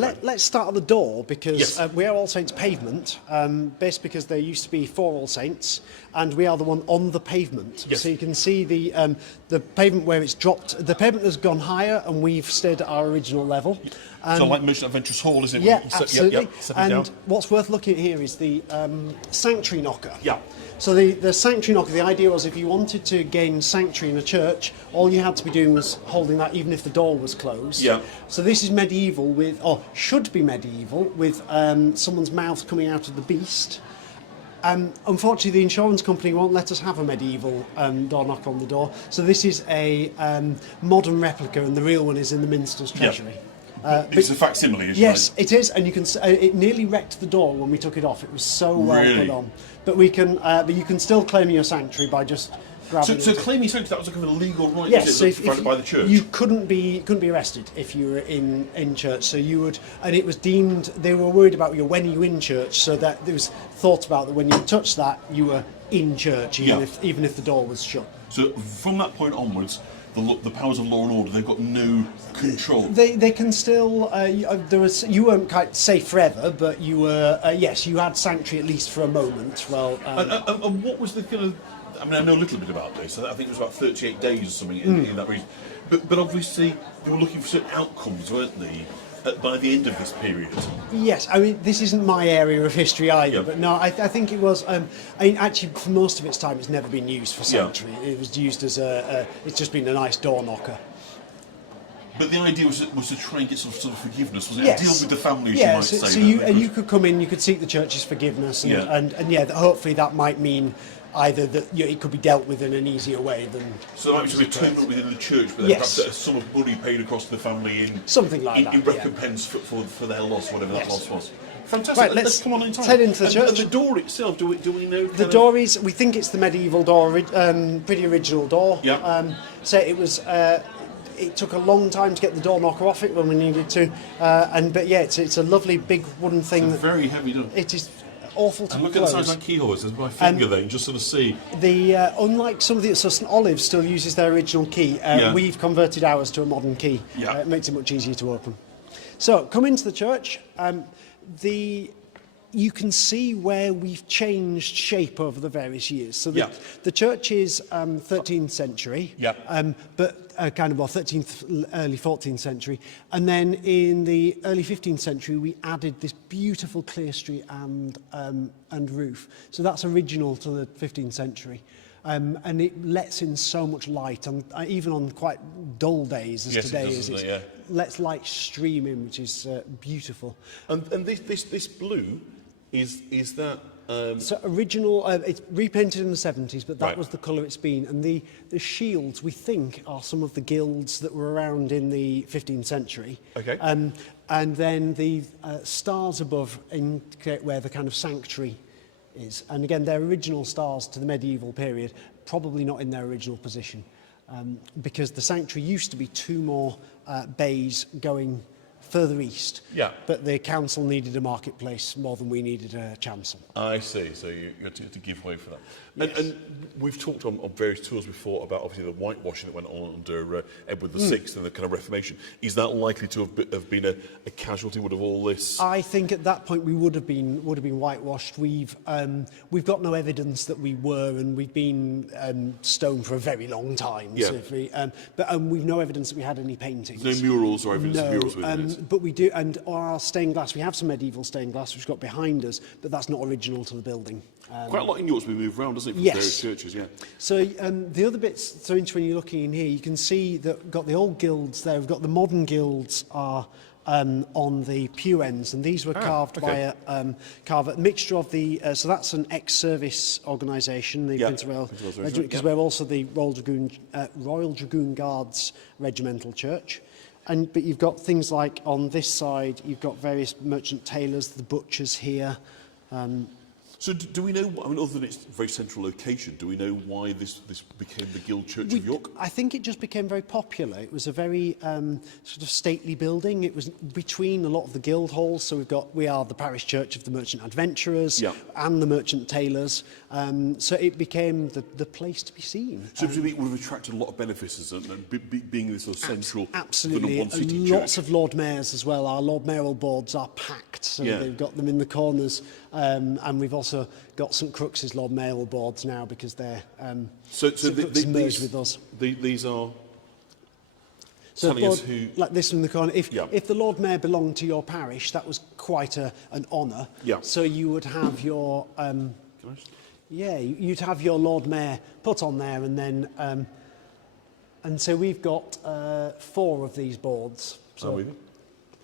Let's start at the door, because Yes. we are All Saints Pavement, based because there used to be 4 All Saints, and we are the one on the pavement. Yes. So you can see the pavement where it's dropped. The pavement has gone higher, and we've stayed at our original level. So like Merchant Adventurous Hall, is it? Yeah, You set- absolutely. stepping And down. what's worth looking at here is the sanctuary knocker. Yeah. So the sanctuary knocker, the idea was if you wanted to gain sanctuary in a church, all you had to be doing was holding that even if the door was closed. Yeah. So this is medieval with, or should be medieval, with someone's mouth coming out of the beast. Unfortunately, the insurance company won't let us have a medieval door knocker on the door. So this is a modern replica, and the real one is in the Minster's treasury. It's a facsimile, isn't Yes, it? it is, and you can. It nearly wrecked the door when we took it off. It was so well Really? put on. But we can. But you can still claim your sanctuary by just grabbing So it. claiming sanctuary, that was a kind of a legal right, Yes, was so it, if provided by the church? you couldn't be arrested if you were in church. So you would, and it was deemed. They were worried about you when you were in church, so that there was thought about that when you touched that, you were in church, even if the door was shut. So from that point onwards, the powers of law and order, they've got no control. They can still. You weren't quite safe forever, but you were. Yes, you had sanctuary at least for a moment. Well, And what was the kind of... I mean, I know a little bit about this. I think it was about 38 days or something in that region. But obviously, they were looking for certain outcomes, weren't they, by the end of this period? yes. I mean, this isn't my area of history either. Yeah. But no, I think it was. I mean, actually, for most of its time, it's never been used for sanctuary. It was used as it's just been a nice door knocker. But the idea was to try and get sort of forgiveness, wasn't it? Yes. Deal with the family, as Yeah, you might so say. you could come in, you could seek the church's forgiveness, and hopefully that might mean either that it could be dealt with in an easier way than. So that might be atonement within the church, but then Yes. perhaps a sum of money paid across to the family in Something like that, in yeah. recompense for their loss, whatever that Yes. loss was. Fantastic. Right, let's come on in time. head into the And church. the door itself, do we know? The door is, we think it's the medieval door, pretty original door. Yeah. So it was. It took a long time to get the door knocker off it when we needed to, but yeah, it's a lovely big wooden thing. It's very heavy. It is awful to And look at the close. size of that keyhole. There's my finger there. You just sort of see. The unlike some of the, so St Olive's still uses their original key. We've converted ours to a modern key. Yeah. It makes it much easier to open. So come into the church. You can see where we've changed shape over the various years. So the church is 13th century, but kind of 13th, early 14th century. And then in the early 15th century, we added this beautiful clerestory and roof. So that's original to the 15th century. And it lets in so much light, and even on quite dull days as today it lets light stream in, which is beautiful. And this blue is that. So original, it's repainted in the 70s, but that was the colour it's been. And the shields, we think, are some of the guilds that were around in the 15th century. Okay. And then the stars above indicate where the kind of sanctuary is. And again, they're original stars to the medieval period, probably not in their original position, because the sanctuary used to be 2 more bays going further east. Yeah. But the council needed a marketplace more than we needed a chancel. I see. So you had to give way for that. Yes. And we've talked on various tours before about obviously the whitewashing that went on under Edward VI and the kind of Reformation. Is that likely to have been a casualty of all this? I think at that point we would have been whitewashed. We've got no evidence that we were, and we've been stoned for a very long time. Yeah. So but we've no evidence that we had any paintings. No murals or evidence of murals within it? But we do, and our stained glass, we have some medieval stained glass which got behind us, but that's not original to the building. Quite a lot in York we move around, doesn't it, from Yes. various churches, yeah. So the other bits, so when you're looking in here, you can see that we've got the old guilds there, we've got the modern guilds are on the pew ends, and these were carved by a carver, a mixture of the, so that's an ex-service organisation, the Prince of Wales Regiment, because we're also the Royal Dragoon Guards Regimental Church. But you've got things like on this side, you've got various merchant tailors, the butchers here. So do we know, I mean, other than its very central location, do we know why this became the Guild Church of York? I think it just became very popular. It was a very sort of stately building. It was between a lot of the guild halls. So we are the parish church of the Merchant Adventurers and the Merchant Tailors. So it became the place to be seen. So it would have attracted a lot of benefices and being this sort of central, absolutely, one city church. Lots of Lord Mayors as well. Our Lord Mayoral boards are packed, so they've got them in the corners, and we've also got St Crux's Lord Mayoral boards now because they're merged with us. These are so telling us who, like this in the corner. If the Lord Mayor belonged to your parish, that was quite an honour. So you would have your you'd have your Lord Mayor put on there, and then and so we've got 4 of these boards. So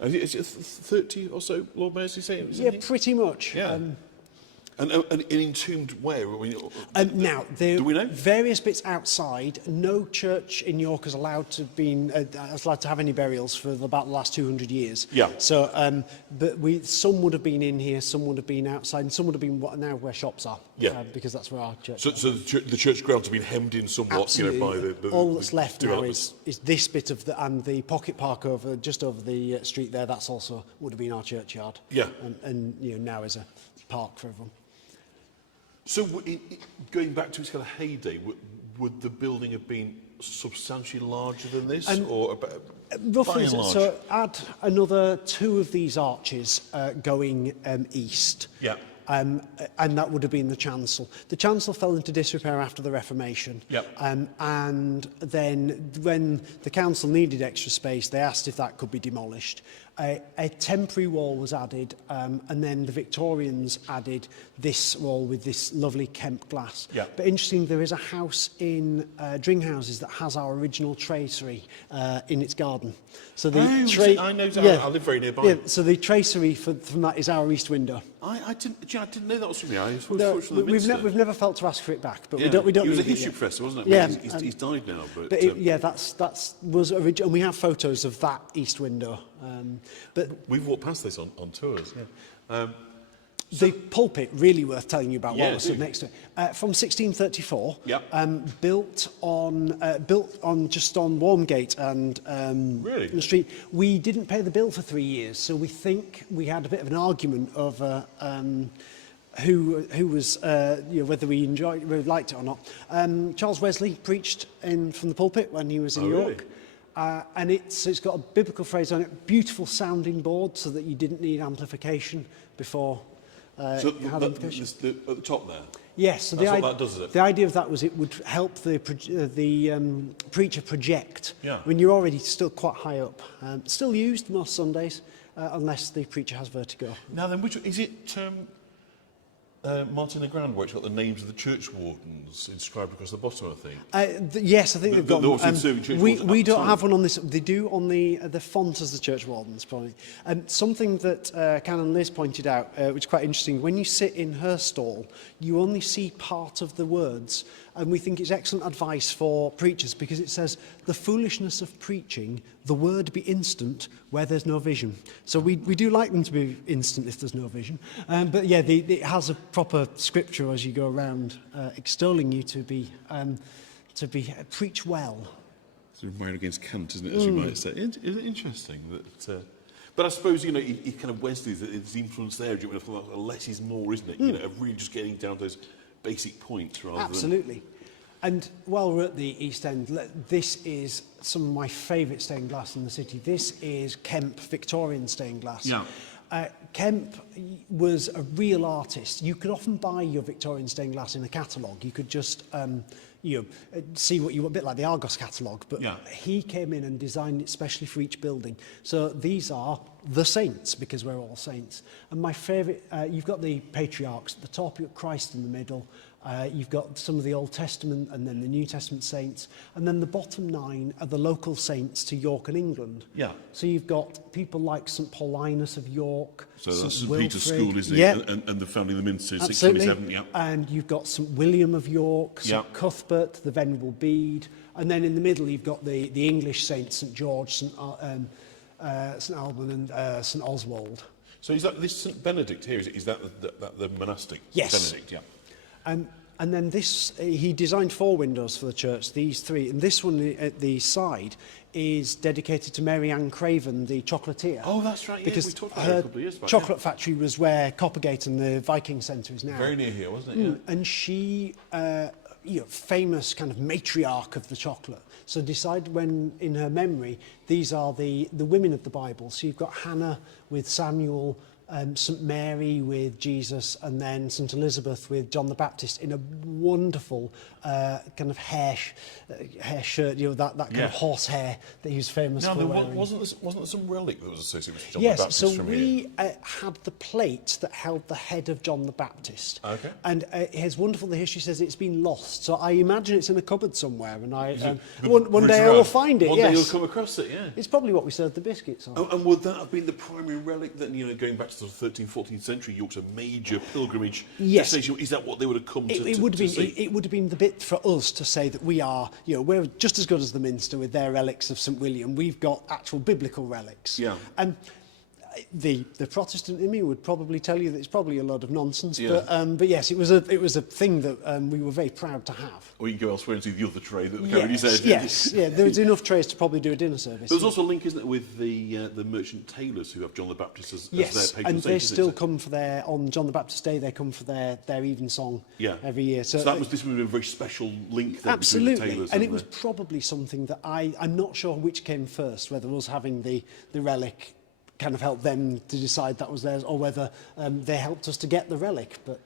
is it 30 or so Lord Mayors, you say? Yeah, pretty much. Yeah. And entombed where? Now, do we know? Various bits outside. No church in York is allowed to have any burials for about the last 200 years. Yeah. So, but some would have been in here, some would have been outside, and some would have been now where shops are. Yeah. Because that's where our church. So the church grounds have been hemmed in somewhat. Absolutely. By the all that's left now is this bit of and the pocket park just over the street there. That's also would have been our churchyard. Yeah. And now is a park for everyone. So, going back to its kind of heyday, would the building have been substantially larger than this, or about, roughly? So, add another 2 of these arches going east. Yeah. And that would have been the chancel. The chancel fell into disrepair after the Reformation. Yep. And then when the council needed extra space, they asked if that could be demolished. A temporary wall was added, and then the Victorians added this wall with this lovely Kemp glass. Yep. But interesting, there is a house in Dringhouses that has our original tracery in its garden. So the I know that. I live very nearby. Yeah, so the tracery from that is our east window. I didn't know that was from you. We've never felt to ask for it back, but we don't. He was a history professor, wasn't it? Yeah, he's died now. But that was original. And we have photos of that east window. But we've walked past this on tours. Yeah. The pulpit, really worth telling you about what was stood next to it. From 1634, built on just on Wormgate and the street. We didn't pay the bill for 3 years, so we think we had a bit of an argument over who was whether we liked it or not. Charles Wesley preached from the pulpit when he was in York. Really? And it's got a biblical phrase on it, beautiful sounding board, so that you didn't need amplification before. So at the top there? Yes. So that's what that does, is it? The idea of that was it would help the preacher project when you're already still quite high up. Still used most Sundays, unless the preacher has vertigo. Now then, which is it? Martin the Grand, where it's got the names of the church wardens inscribed across the bottom, I think. Yes, I think they've got them. We don't have one on this. They do on the font as the church wardens, probably. Something that Canon Liz pointed out, which is quite interesting, when you sit in her stall, you only see part of the words. And we think it's excellent advice for preachers because it says, the foolishness of preaching, the word be instant where there's no vision. So we do like them to be instant if there's no vision. But yeah, it has a proper scripture as you go around extolling you to be preach well. It's a reminder against Kant, isn't it, as you might say. Isn't it interesting that... But I suppose, he kind of Wesley's influence there, less is more, isn't it? Of really just getting down to those basic points rather Absolutely. And while we're at the East End, this is some of my favourite stained glass in the city. This is Kemp Victorian stained glass. Yeah. Kemp was a real artist. You could often buy your Victorian stained glass in a catalogue. You could just see what you want, a bit like the Argos catalogue. But he came in and designed it specially for each building. So these are the saints, because we're all saints. And my favourite, you've got the patriarchs at the top, you've got Christ in the middle. You've got some of the Old Testament and then the New Testament saints. And then the bottom 9 are the local saints to York and England. Yeah. So you've got people like St Paulinus of York. So that's St Peter's School, isn't it? And the founding of the Minster in 1627. And you've got St William of York, St Cuthbert, the Venerable Bede. And then in the middle you've got the English saints, St George, St Alban and St Oswald. So is that this St Benedict here? Is that the monastic? Yes. Benedict, yeah. And then this, he designed 4 windows for the church, these 3. And this one at the side is dedicated to Mary Ann Craven, the chocolatier. Oh, that's right, yeah, because we talked about it a couple of years back. Chocolate factory was where Coppergate and the Viking Centre is now. Very near here, wasn't it? Yeah. And she, famous kind of matriarch of the chocolate, so decided when, in her memory, these are the women of the Bible. So you've got Hannah with Samuel, St Mary with Jesus, and then St Elizabeth with John the Baptist in a wonderful kind of hair shirt, that kind of horsehair that he was famous for wearing. Wasn't there some relic that was associated with John Yes, the Baptist so from we here? had the plate that held the head of John the Baptist. Okay. And it's wonderful, the history says it's been lost. So I imagine it's in a cupboard somewhere, and one day I will find it, One yes. day you'll come across it, yeah. It's probably what we served the biscuits on. Oh, and would that have been the primary relic that, going back to the 13th, 14th century, York's a major pilgrimage destination? Is that what they would have come to see? It would have been the bit for us to say that we are, we're just as good as the Minster with their relics of St William. We've got actual biblical relics. Yeah. And the Protestant in me would probably tell you that it's probably a lot of nonsense. Yeah. But yes, it was a thing that we were very proud to have. Or you can go elsewhere and see the other tray that Cody said. Yes, yeah. There was enough trays to probably do a dinner service. There's also a link, isn't it, with the merchant tailors who have John the Baptist as their patron saint. And they still come for on John the Baptist Day, they come for their evensong this year. So this would have been a very special link then absolutely. between the tailors and it was probably something that I'm not sure which came first, whether us having the relic kind of helped them to decide that was theirs, or whether they helped us to get the relic. But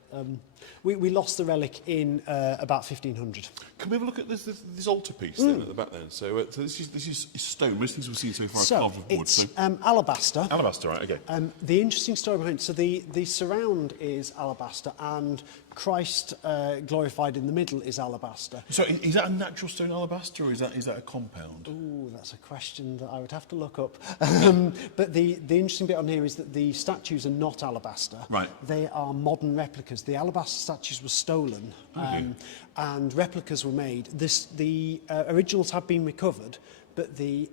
we lost the relic in about 1500. Can we have a look at this altarpiece then at the back then? So this is stone. Most things we've seen so far are carved with wood. It's alabaster. Alabaster, right? Okay. The interesting story behind it, so the surround is alabaster, and Christ glorified in the middle is alabaster. So is that a natural stone alabaster, or is that a compound? Oh, that's a question that I would have to look up. But the interesting bit on here is that the statues are not alabaster. Right. They are modern replicas. The alabaster statues were stolen, and replicas were made. The originals have been recovered, but these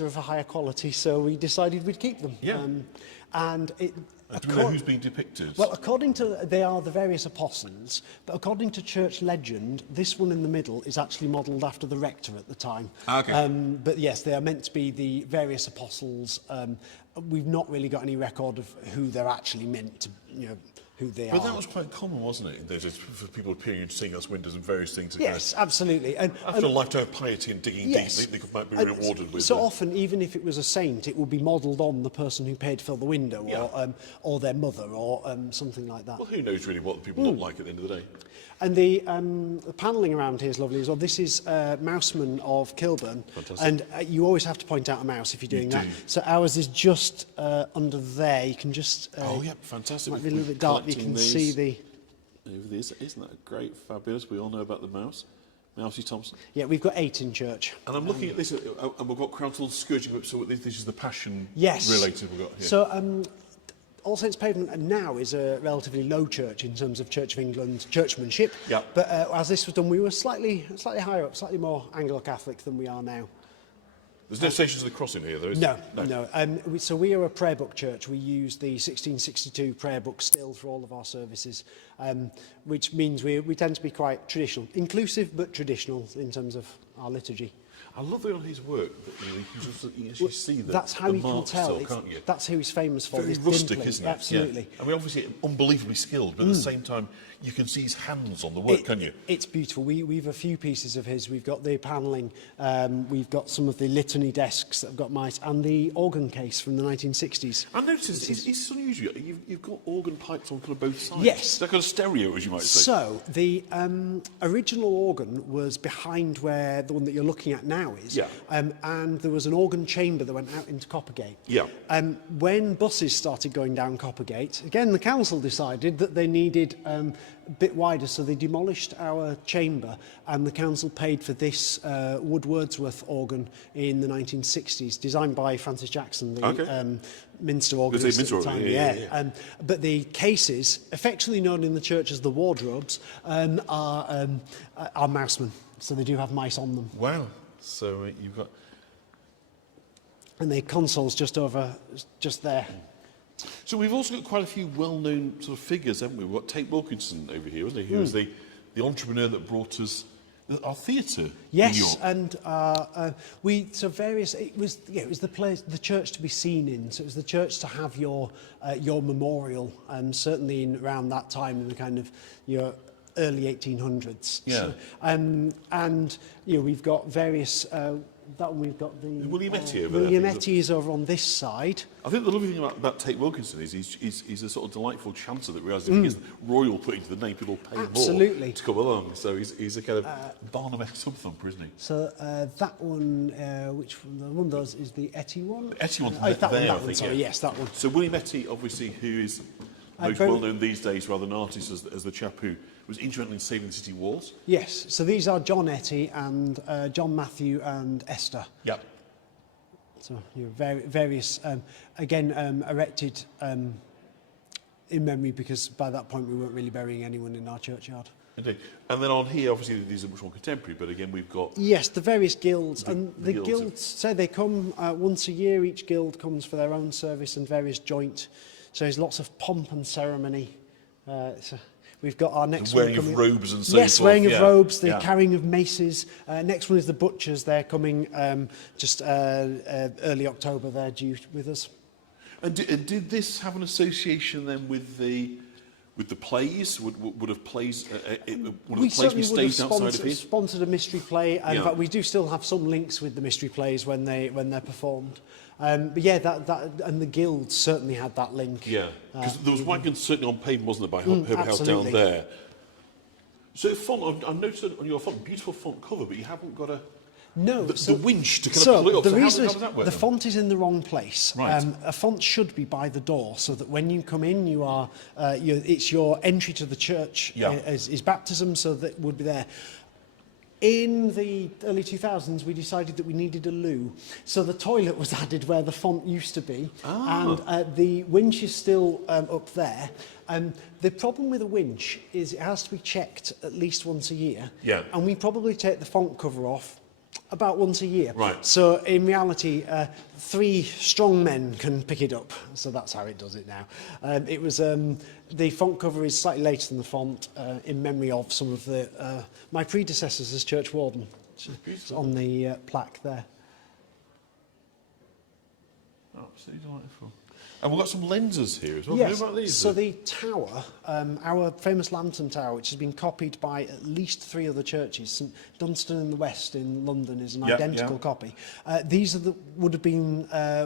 are of a higher quality, so we decided we'd keep them. Yeah. Do we know who's being depicted? Well, they are the various apostles, but according to church legend, this one in the middle is actually modelled after the rector at the time. Okay. But yes, they are meant to be the various apostles. We've not really got any record of who they're actually meant to, who they are. But that was quite common, wasn't it? There's for people appearing and seeing us windows and various things. Yes, absolutely. And after a lifetime of piety and digging deep, they might be rewarded with. So often, even if it was a saint, it would be modelled on the person who paid for the window, or their mother, or something like that. Well, who knows really what people look like at the end of the day? And the panelling around here is lovely as well. This is Mouseman of Kilburn. Fantastic. And you always have to point out a mouse if you're doing that. So ours is just under there. You can just... oh, yeah, fantastic. Might be a little bit dark, you can see the... Over these. Isn't that great? Fabulous. We all know about the mouse. Mousy Thompson. Yeah, we've got 8 in church. And I'm looking at this, and we've got Crown's scourging up, so this is the passion related we've got here. So All Saints Pavement now is a relatively low church in terms of Church of England churchmanship. Yeah. But as this was done, we were slightly higher up, slightly more Anglo-Catholic than we are now. There's no Stations of the Cross in here, though, is there? No. So we are a prayer book church. We use the 1662 prayer book still for all of our services, which means we tend to be quite traditional, inclusive but traditional in terms of our liturgy. I love the way on his work that you can actually see the that's how the you can marks tell. still, can't you? That's who he's famous for. Very rustic, dimpling. isn't it? Absolutely. Yeah. I mean, obviously, unbelievably skilled, but at the same time, you can see his hands on the work, can't you? It's beautiful. We've a few pieces of his. We've got the panelling, we've got some of the litany desks that have got mice, and the organ case from the 1960s. I noticed it's unusual. You've got organ pipes on kind of both sides. Yes. It's like a stereo, as you might say. So the original organ was behind where the one that you're looking at now is. Yeah. And there was an organ chamber that went out into Coppergate. Yeah. When buses started going down Coppergate, again, the council decided that they needed a bit wider, so they demolished our chamber, and the council paid for this Wood Wordsworth organ in the 1960s, designed by Francis Jackson, the Minster organist at the time. Yeah. But the cases, affectionately known in the church as the wardrobes, are mousemen, so they do have mice on them. Wow. So you've got... And the console's just there. So we've also got quite a few well-known sort of figures, haven't we? We've got Tate Wilkinson over here, wasn't he? Who was the entrepreneur that brought us our theatre in Yes, York. and it was the place, the church to be seen in. So it was the church to have your memorial, and certainly around that time in the kind of your early 1800s. Yeah. So, and we've got various. That one we've got the Williametti over there. Williametti is over on this side. I think the lovely thing about Tate Wilkinson is he's a sort of delightful chancer that realises if he gets royal put into the name, people pay Absolutely. more to come along. So he's a kind of Barnum-esque sub-thumper, isn't he? So that one, which one of those is the Etty one? The Etty one's that there, one, I think, sorry, yeah. yes, that one. So William Etty, obviously, who is most very- well-known these days, rather than artist, as the chap who was instrumental in saving the city walls. Yes, so these are John Etty and John Matthew and Esther. Yep. So various, erected in memory, because by that point we weren't really burying anyone in our churchyard. Indeed. And then on here, obviously, these are much more contemporary, but again, we've got... Yes, the various guilds. The guilds guilds say they come once a year. Each guild comes for their own service and various joint. So there's lots of pomp and ceremony. So we've got our next wearing one coming. of robes and so forth. Yes, wearing of robes, the yeah. carrying of maces. Next one is the butchers. They're coming just early October. They're due with us. And did this have an association then with the plays? Would have plays? Would the plays be staged outside of here? Sponsored a mystery play, and Yeah. in fact we do still have some links with the mystery plays when they're performed. But yeah, that and the guilds certainly had that link. Yeah, because there was wagons certainly on pavement, wasn't there, by Herbert House down absolutely. there. So font, I've noticed on your font, beautiful font cover, but you haven't got the winch to kind of pull it up. The So reason how is does that work the then? font is in the wrong place. Right. A font should be by the door, so that when you come in, it's your entry to the church is baptism, so that would be there. In the early 2000s, we decided that we needed a loo. So the toilet was added where the font used to be. And the winch is still up there. The problem with a winch is it has to be checked at least once a year. Yeah. And we probably take the font cover off about once a year. Right. So in reality, 3 strong men can pick it up. So that's how it does it now. It was the font cover is slightly later than the font, in memory of some of my predecessors as church warden. It's on the plaque there. Absolutely delightful. And we've got some lenses here as well. Yes, What about these? so the tower, our famous lantern tower, which has been copied by at least 3 other churches, St Dunstan in the West in London is an identical copy. These are would have been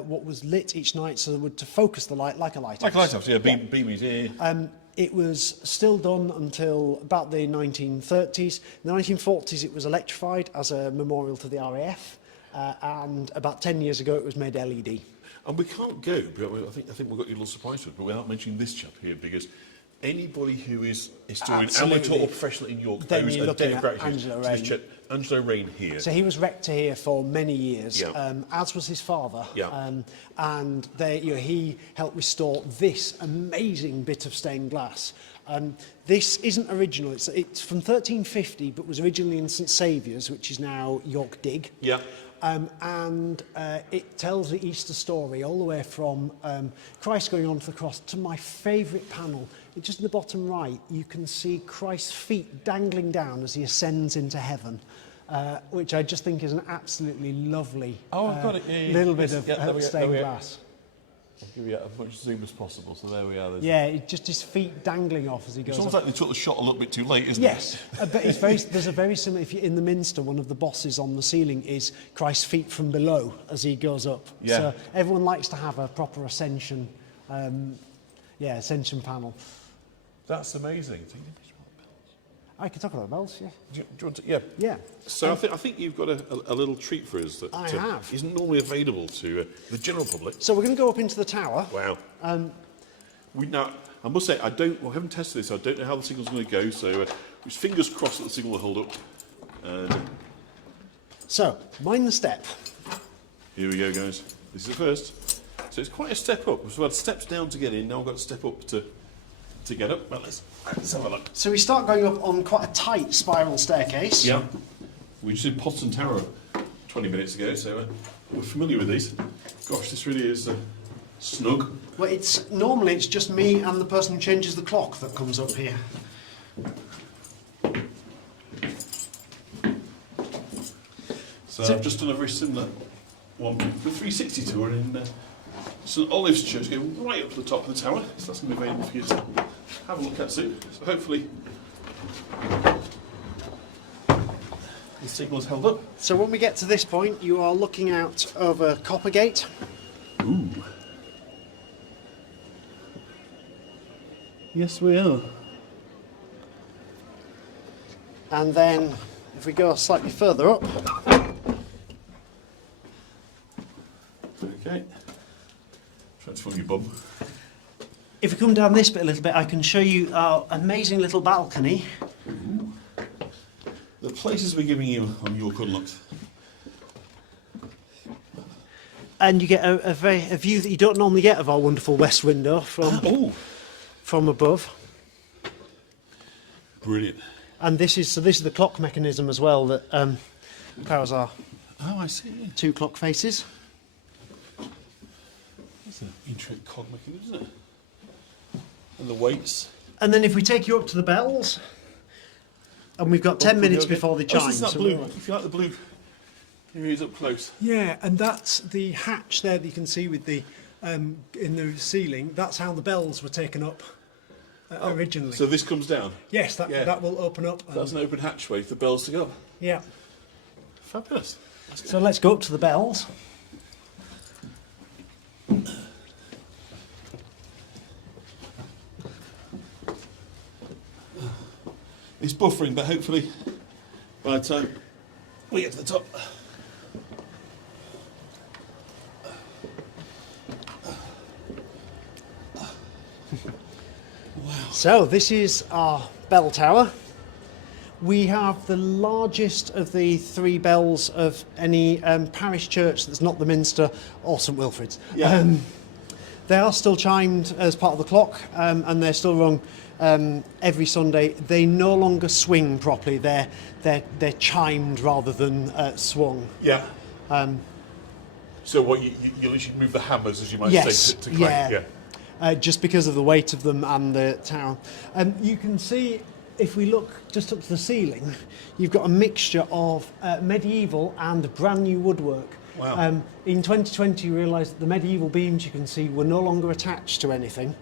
what was lit each night, so to focus the light like a lighthouse. Like a lighthouse, yeah, beam is here. It was still done until about the 1930s. In the 1940s, it was electrified as a memorial to the RAF, and about 10 years ago, it was made LED. And we can't go, but I think we've got you a little surprise for it, but without mentioning this chap here, because anybody who is historian, Absolutely. amateur or professional in York, Then owes you're a looking debt of at gratitude Angelo to this Rain. chap, Angelo Rain here. So he was rector here for many years, Yeah. as was his father. Yeah. And he helped restore this amazing bit of stained glass. This isn't original. It's from 1350, but was originally in St Saviour's, which is now York Dig. Yeah. It tells the Easter story all the way from Christ going on to the cross to my favourite panel. Just in the bottom right, you can see Christ's feet dangling down as he ascends into heaven, which I just think is an absolutely lovely I've got it. Yeah, little bit yes, of there we go, stained there we go. glass. I'll give you as much zoom as possible, so there we are. Just his feet dangling off as he goes It's almost up. like they took the shot a little bit too late, isn't Yes, it? but there's a very similar, in the Minster, one of the bosses on the ceiling is Christ's feet from below as he goes up. Yeah. So everyone likes to have a proper ascension, ascension panel. That's amazing. I can talk about bells, yeah. Do you want to, yeah. Yeah. So I think you've got a little treat for us that I have. isn't normally available to the general public. So we're going to go up into the tower. Wow. I must say, I haven't tested this. I don't know how the signal's going to go. So, just fingers crossed that the signal will hold up. So, mind the step. Here we go, guys. This is the first. So it's quite a step up. We've had steps down to get in. Now we've got to step up to get up. Well, let's have a look. So we start going up on quite a tight spiral staircase. Yeah. We just did Potton Tower 20 minutes ago, so we're familiar with these. Gosh, this really is Snug. Well, normally it's just me and the person who changes the clock that comes up here. So I've just done a very similar one for 360 tour in St Olive's Church, going right up to the top of the tower. So that's going to be available for you to have a look at soon. So hopefully the signal's held up. So when we get to this point, you are looking out over Coppergate. Ooh. Yes, we are. And then if we go slightly further up, Okay. Transform your bum. if we come down this bit a little bit, I can show you our amazing little balcony. Ooh. The places we're giving you on York Unlocked. And you get a view that you don't normally get of our wonderful west window from above. Brilliant. And this is the clock mechanism as well that powers our I see. 2 clock faces. That's an intricate cog mechanism, isn't it? And the weights. And then if we take you up to the bells, and we've got 10 minutes before they chime. That blue. If you like the blue, here he is up close. Yeah, and that's the hatch there that you can see with the in the ceiling. That's how the bells were taken up originally. So this comes down. Yes, that will open up. That's an open hatchway for the bells to go. Yeah. Fabulous. So let's go up to the bells. It's buffering, but hopefully by the time we get to the top. Wow. So this is our bell tower. We have the largest of the 3 bells of any parish church that's not the Minster or St Wilfrid's. Yeah. They are still chimed as part of the clock, and they're still rung every Sunday. They no longer swing properly. They're chimed rather than swung. Yeah. So what you literally move the hammers, as you might say, to crank. Yeah. Just because of the weight of them and the tower. You can see, if we look just up to the ceiling, you've got a mixture of medieval and brand new woodwork. Wow. In 2020, we realised that the medieval beams you can see were no longer attached to anything.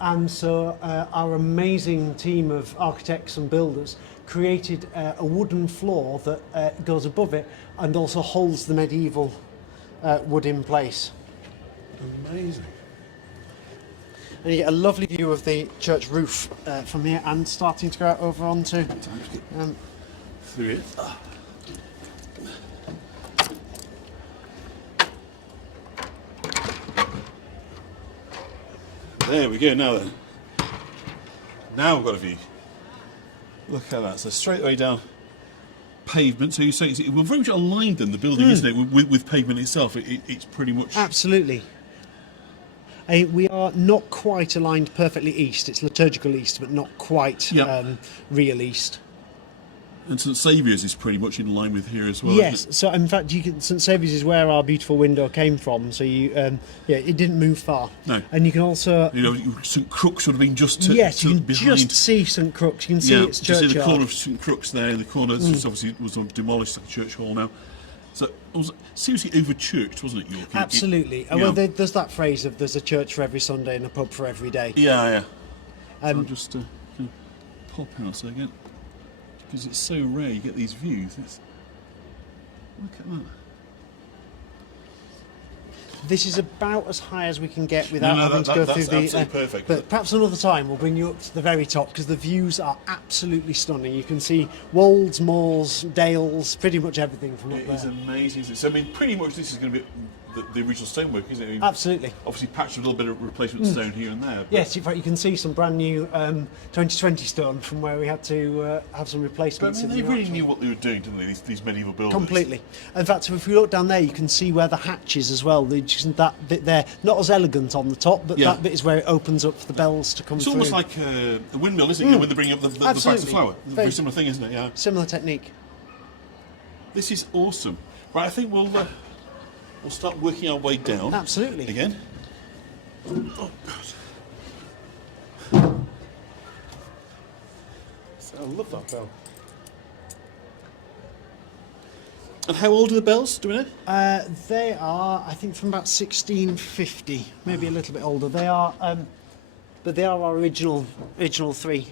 And so our amazing team of architects and builders created a wooden floor that goes above it and also holds the medieval wood in place. Amazing. And you get a lovely view of the church roof from here, and starting to go out over onto Through it. There we go, now then. Now we've got a view. Look at that, so straight away down pavement. So you say we're very much aligned in the building, isn't it, with pavement itself? It's pretty much... Absolutely. We are not quite aligned perfectly east. It's liturgical east, but not quite real east. And St Saviour's is pretty much in line with here as well. Yes, so in fact, St Saviour's is where our beautiful window came from. So you, it didn't move far. No. And you can also, St Crooks would have been just to, yes, you can behind. Just see St Crooks. You can see its churchyard. You see the corner of St Crooks there. The corner, which obviously was demolished at the church hall now. So it was seriously over churched, wasn't it, York? Absolutely. Well, there's that phrase of there's a church for every Sunday and a pub for every day. Yeah. I'll just pop out again. Because it's so rare you get these views. Look at that. This is about as high as we can get without having to go through the... That's absolutely perfect. But perhaps another time we'll bring you up to the very top, because the views are absolutely stunning. You can see wolds, moors, dales, pretty much everything from up there. It is amazing. So, I mean, pretty much this is going to be the original stonework, isn't it? I mean, absolutely. Obviously patched with a little bit of replacement stone here and there. But yes, in fact, you can see some brand new 2020 stone from where we had to have some replacements. But I mean, they really knew what they were doing, didn't they, these medieval buildings? Completely. In fact, if we look down there, you can see where the hatch is as well. That bit there, not as elegant on the top, but that bit is where it opens up for the bells to come through. It's almost like a windmill, isn't it, when they bring up the bags of flour? Very similar thing, isn't it? Yeah. Similar technique. This is awesome. Right, I think we'll start working our way down. Absolutely. Again. Oh, God. I love that bell. And how old are the bells? Do we know? They are, I think, from about 1650, maybe a little bit older. They are, but they are our original three.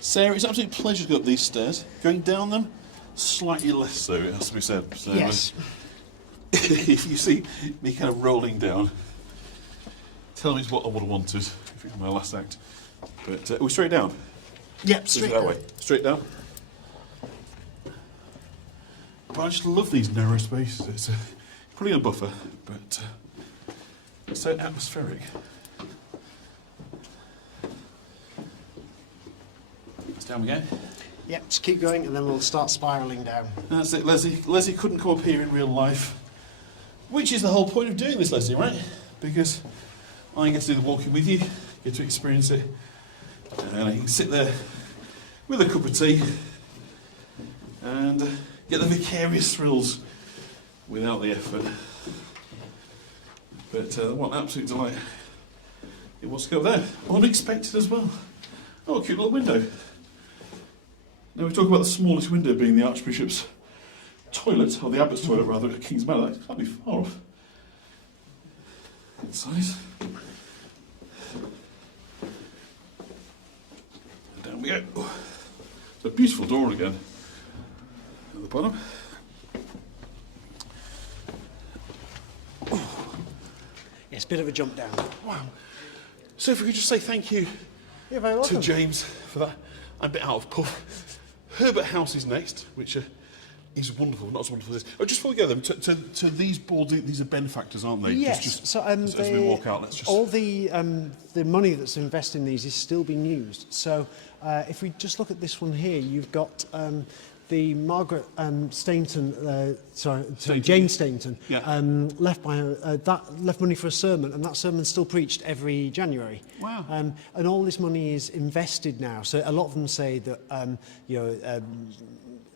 Sarah, it's an absolute pleasure to go up these stairs. Going down them, slightly less so, it has to be said. So, Yes. If you see me kind of rolling down, tell me what I would have wanted if it was my last act. But are we straight down? Yep, straight that down. way. Straight down. But I just love these narrow spaces. It's probably a buffer, but it's so atmospheric. Down we go. Yep, just keep going and then we'll start spiralling down. That's it, Leslie. Leslie couldn't come up here in real life, which is the whole point of doing this, Leslie, right? Because I get to do the walking with you, get to experience it, and I can sit there with a cup of tea and get the vicarious thrills without the effort. But what an absolute delight it was to go there. Unexpected as well. Oh, a cute little window. Now we talk about the smallest window being the Archbishop's toilet, or the Abbot's toilet rather, at King's Manor. That can't be far off in size. And down we go. It's a beautiful door again at the bottom. It's a bit of a jump down. Wow. So if we could just say thank you You're very welcome. to James for that. I'm a bit out of puff. Herbert House is next, which is wonderful, not as wonderful as this. Oh, just before we go then, to these boards, these are benefactors, aren't they? Yes. So as we walk out, let's just... All the money that's invested in these is still being used. So if we just look at this one here, you've got the Margaret Stainton, Jane Stainton, Yeah. left money for a sermon, and that sermon's still preached every January. Wow. And all this money is invested now. So a lot of them say that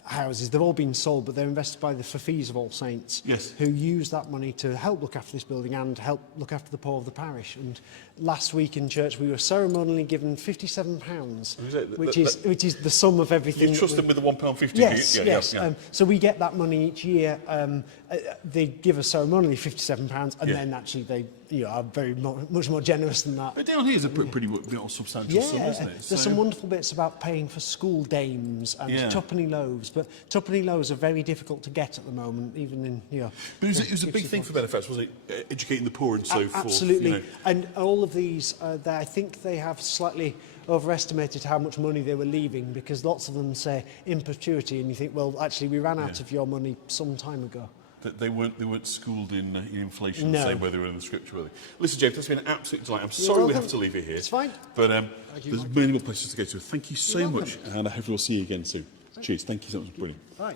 houses, they've all been sold, but they're invested by the for fees of All Saints, Yes. who use that money to help look after this building and help look after the poor of the parish. And last week in church, we were ceremonially given £57, which is the sum of everything. You trust them with the £1.50? Yes, Yeah, yes. yeah. So we get that money each year. They give us ceremonially £57, and Yeah. then actually they are much more generous than that. But down here is a pretty substantial sum, isn't it? There's some wonderful bits about paying for school dames and twopenny loaves, but twopenny loaves are very difficult to get at the moment, even in But it was a big thing for benefits, was it? Educating the poor and so forth. Absolutely, and all of these, I think they have slightly overestimated how much money they were leaving, because lots of them say in perpetuity, and you think, well, actually, we ran out of your money some time ago. They weren't schooled in inflation No. the same way they were in the scripture, were they? Listen, James, that's been an absolute delight. I'm sorry we have to leave it here. It's fine. But there's many more places to go to. Thank you so You're much, welcome. and I hope we'll see you again soon. Cheers. Thank you so much. Brilliant. Bye.